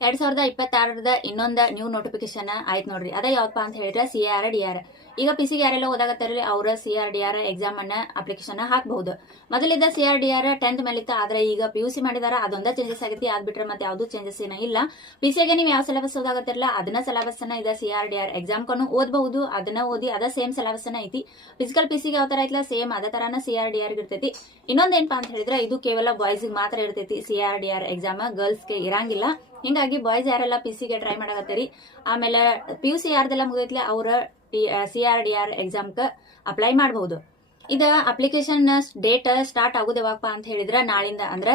2026ದ ಇನ್ನೊಂದು new notification ಆಯ್ತು ನೋಡ್ರಿ. ಅದ ಯಾವಪ್ಪ ಅಂತ ಹೇಳಿದ್ರೆ CRDR. ಈಗ ಪಿಸಿಗೆ ಯಾರೆಲ್ಲ ಓದಾಗತ್ತಾರಲ್ಲ ಅವ್ರ CRDR ಎಕ್ಸಾಮ್ ಅನ್ನ ಅಪ್ಲಿಕೇಶನ್ ಹಾಕಬಹುದು. ಮೊದಲಿದ್ದ CRDR 10th ಮೇಲಿತ್ತು, ಆದ್ರೆ ಈಗ PUC ಮಾಡಿದಾರ, ಅದೊಂದ ಚೇಂಜಸ್ ಆಗೈತಿ. ಅದ್ ಬಿಟ್ರೆ ಮತ್ತೆ ಯಾವ್ದು ಚೇಂಜಸ್ ಏನ ಇಲ್ಲ. ಪಿಸಿಗೆ ನೀವು ಯಾವ ಸಿಲೆಬಸ್ ಓದಾಗತ್ತಿರಲ್ಲ ಅದನ್ನ ಸಿಲೆಬಸ್ ಅನ್ನ ಇದ CRDR ಎಕ್ಸಾಮ್ ಕನು ಓದಬಹುದು. ಅದನ್ನ ಓದಿ ಅದ ಸೇಮ್ ಸಿಲೆಬಸ್ ಅನ್ನ ಐತಿ. ಫಿಸಿಕಲ್ ಪಿಸಿಗೆ ಯಾವ ತರ ಐತಲ್ಲ ಸೇಮ್ ಅದ ತರಾನ CRDR ಇರ್ತೈತಿ. ಇನ್ನೊಂದೇನಪ್ಪಾ ಅಂತ ಹೇಳಿದ್ರೆ ಇದು ಕೇವಲ ಬಾಯ್ಸ್ ಮಾತ್ರ ಇರ್ತೈತಿ. CRDR ಎಕ್ಸಾಮ್ ಗರ್ಲ್ಸ್ಗೆ ಇರಂಗಿಲ್ಲ. ಹಿಂಗಾಗಿ ಬಾಯ್ಸ್ ಯಾರೆಲ್ಲ ಪಿಸಿಗೆ ಟ್ರೈ ಮಾಡಕತ್ತೀರಿ, ಆಮೇಲೆ PUC ಯಾರ್ದೆಲ್ಲ ಮುಗಿದೈತ್ಲೆ ಅವ್ರ CRDR ಎಕ್ಸಾಮ್ಗೆ ಅಪ್ಲೈ ಮಾಡಬಹುದು. ಇದ ಅಪ್ಲಿಕೇಶನ್ ಡೇಟ್ ಸ್ಟಾರ್ಟ್ ಆಗೋದು ಯಾವಾಗಪ್ಪ ಅಂತ ಹೇಳಿದ್ರೆ ನಾಳಿಂದ, ಅಂದ್ರೆ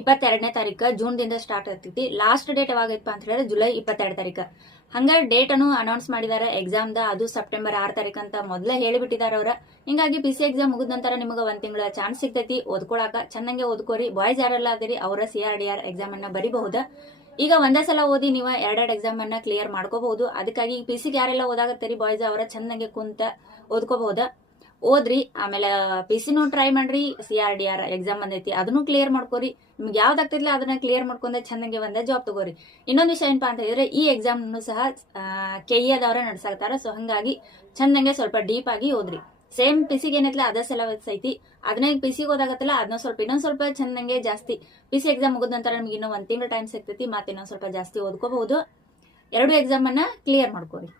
22ನೇ ತಾರೀಕು ಜೂನ್ದಿಂದ ಸ್ಟಾರ್ಟ್ ಆಗ್ತೈತಿ. ಲಾಸ್ಟ್ ಡೇಟ್ ಯಾವಾಗೈತಪ್ಪ ಅಂತ ಹೇಳಿದ್ರೆ ಜುಲೈ 22 ತಾರೀಕು. ಹಂಗ ಡೇಟ್ ಅನ್ನು ಅನೌನ್ಸ್ ಮಾಡಿದಾರೆ ಎಕ್ಸಾಮ್ದ. ಅದು ಸೆಪ್ಟೆಂಬರ್ 6 ತಾರೀಕು ಅಂತ ಮೊದಲೇ ಹೇಳಿಬಿಟ್ಟಿದಾರ ಅವ್ರ. ಹಿಂಗಾಗಿ ಪಿಸಿ ಎಕ್ಸಾಮ್ ಮುಗಿದ ನಂತರ ನಿಮಗೆ 1 ತಿಂಗಳ ಚಾನ್ಸ್ ಸಿಗ್ತೈತಿ ಓದ್ಕೊಳಕ. ಚಂದಂಗೆ ಓದ್ಕೋರಿ. ಬಾಯ್ಸ್ ಯಾರೆಲ್ಲ ಅದಿರಿ ಅವರ CRDR ಎಕ್ಸಾಮ್ ಅನ್ನ ಬರಿಬಹುದು. ಈಗ ಒಂದೇ ಸಲ ಓದಿ ನೀವು 2 ಎಕ್ಸಾಮ್ ಅನ್ನ ಕ್ಲಿಯರ್ ಮಾಡ್ಕೋಬಹುದು. ಅದಕ್ಕಾಗಿ ಪಿಸಿಗೆ ಯಾರೆಲ್ಲ ಓದಾಗತ್ತೀರಿ ಬಾಯ್ಸ್ ಅವರ ಚಂದಂಗೆ ಕುಂತ ಓದ್ಕೋಬಹುದು. ಓದ್ರಿ. ಆಮೇಲೆ ಪಿಸಿನೂ ಟ್ರೈ ಮಾಡ್ರಿ. CRDR ಎಕ್ಸಾಮ್ ಬಂದೈತಿ, ಅದನ್ನು ಕ್ಲಿಯರ್ ಮಾಡ್ಕೋರಿ. ನಿಮ್ಗೆ ಯಾವ್ದಾಗ್ತಿರ್ಲಿ ಅದನ್ನ ಕ್ಲಿಯರ್ ಮಾಡ್ಕೊಂಡೆ ಚಂದಂಗೆ ಒಂದೇ ಜಾಬ್ ತಗೋರಿ. ಇನ್ನೊಂದು ವಿಷಯ ಏನಪ್ಪಾ ಅಂತ ಹೇಳಿದ್ರೆ ಈ ಎಕ್ಸಾಮ್ ಸಹ KE ಅದವರ ನಡ್ಸಾಕತ್ತಾರ. ಸೊ ಹಂಗಾಗಿ ಚಂದಂಗೆ ಸ್ವಲ್ಪ ಡೀಪ್ ಆಗಿ ಓದ್ರಿ. ಸೇಮ್ ಪಿಸಿಗೆ ಏನೈತಲ್ಲ ಅದ ಸಿಲೆಬಸ್ ಐತಿ. ಅದನ್ನ ಈಗ ಪಿಸಿಗೆ ಓದಾಗತ್ತಲ್ಲ ಅದನ್ನ ಇನ್ನೊಂದ್ ಸ್ವಲ್ಪ ಚಂದಂಗೆ ಜಾಸ್ತಿ ಪಿಸಿ ಎಕ್ಸಾಮ್ ಮುಗಿದ ನಂತರ ನಮ್ಗೆ ಇನ್ನೂ 1 ತಿಂಗಳ ಟೈಮ್ ಸಿಗ್ತೈತಿ. ಮತ್ತೆ ಇನ್ನೊಂದ್ ಸ್ವಲ್ಪ ಜಾಸ್ತಿ ಓದ್ಕೋಬಹುದು. 2 ಎಕ್ಸಾಮ್ ಅನ್ನ ಕ್ಲಿಯರ್ ಮಾಡ್ಕೋರಿ.